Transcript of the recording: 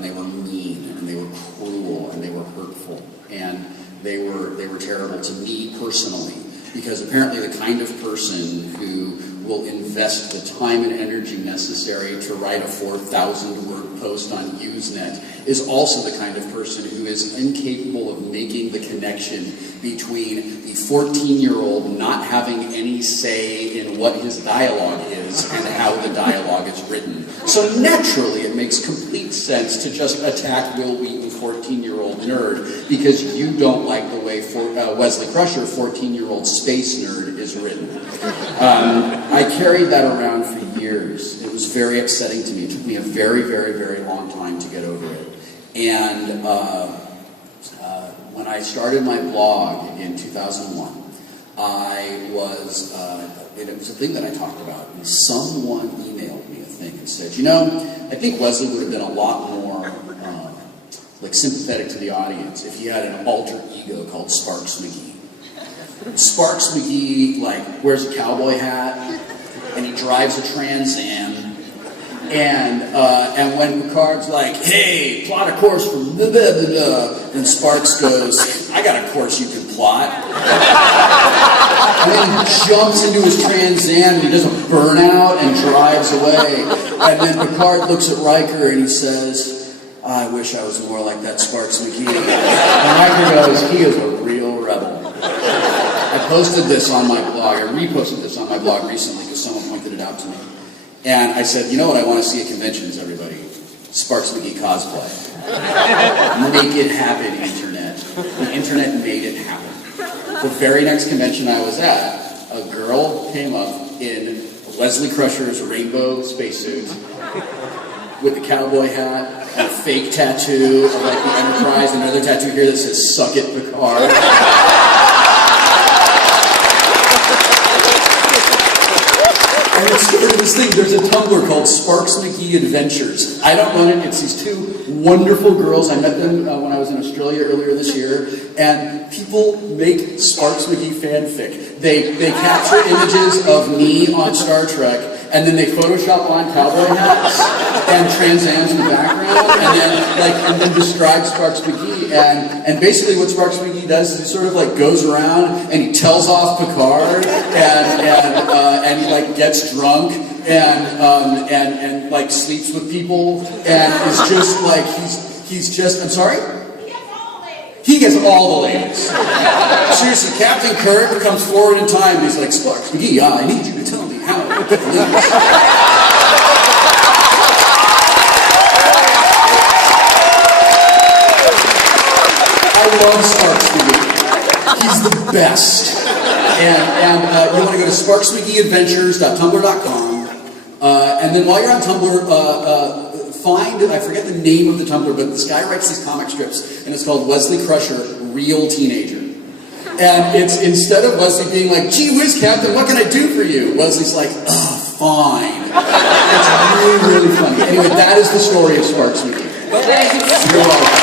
and they were mean, and they were cruel, and they were hurtful, and they were terrible to me personally, because apparently the kind of person who will invest the time and energy necessary to write a 4,000-word post on Usenet is also the kind of person who is incapable of making the connection between the 14-year-old not having any say in what his dialogue is and how the dialogue is written. So naturally, it makes complete sense to just attack Wil Wheaton, 14-year-old nerd, because you don't like the way Wesley Crusher, 14-year-old space nerd, is written. I carried that around for years. It was very upsetting to me. It took me a very, very, very long time to get over it. And when I started my blog in 2001, it was a thing that I talked about, and someone emailed me a thing and said, you know, I think Wesley would have been a lot more sympathetic to the audience if he had an alter ego called Sparks McGee. Sparks McGee wears a cowboy hat, and he drives a Trans Am, and when Picard's like, hey, plot a course from blah, blah, blah, blah, and Sparks goes, I got a course you can plot. And then he jumps into his Trans Am, and he does a burnout and drives away. And then Picard looks at Riker and he says, I wish I was more like that Sparks McGee. And Riker goes, he is a real rebel. I posted this on my blog, I reposted this on my blog recently because someone pointed it out to me. And I said, you know what I want to see at conventions, everybody? Sparks McGee cosplay. Make it happen, Internet. The Internet made it happen. The very next convention I was at, a girl came up in Wesley Crusher's rainbow spacesuit with a cowboy hat and a fake tattoo of the Enterprise, and another tattoo here that says, suck it, Picard. And it started this thing. There's a Tumblr called Sparks McGee Adventures. I don't run it. It's these two wonderful girls. I met them when I was in Australia earlier this year. And people make Sparks McGee fanfic. They capture images of me on Star Trek, and then they Photoshop on cowboy hats and Trans Ams in the background, and then describe Sparks McGee. And basically what Sparks McGee does is he sort of goes around and he tells off Picard and he gets drunk and sleeps with people and is just he's just, I'm sorry? He gets all the ladies. Seriously, Captain Kirk comes forward in time and he's like, Sparks McGee, I need you to tell me how to get the ladies. I love Sparks McGee. He's the best. And you want to go to sparksmcgeeadventures.tumblr.com. And then while you're on Tumblr, find, I forget the name of the Tumblr, but this guy writes these comic strips, and it's called Wesley Crusher, Real Teenager. And it's, instead of Wesley being like, gee whiz, Captain, what can I do for you? Wesley's like, fine. It's really, really funny. Anyway, that is the story of Sparks McGee. You're welcome.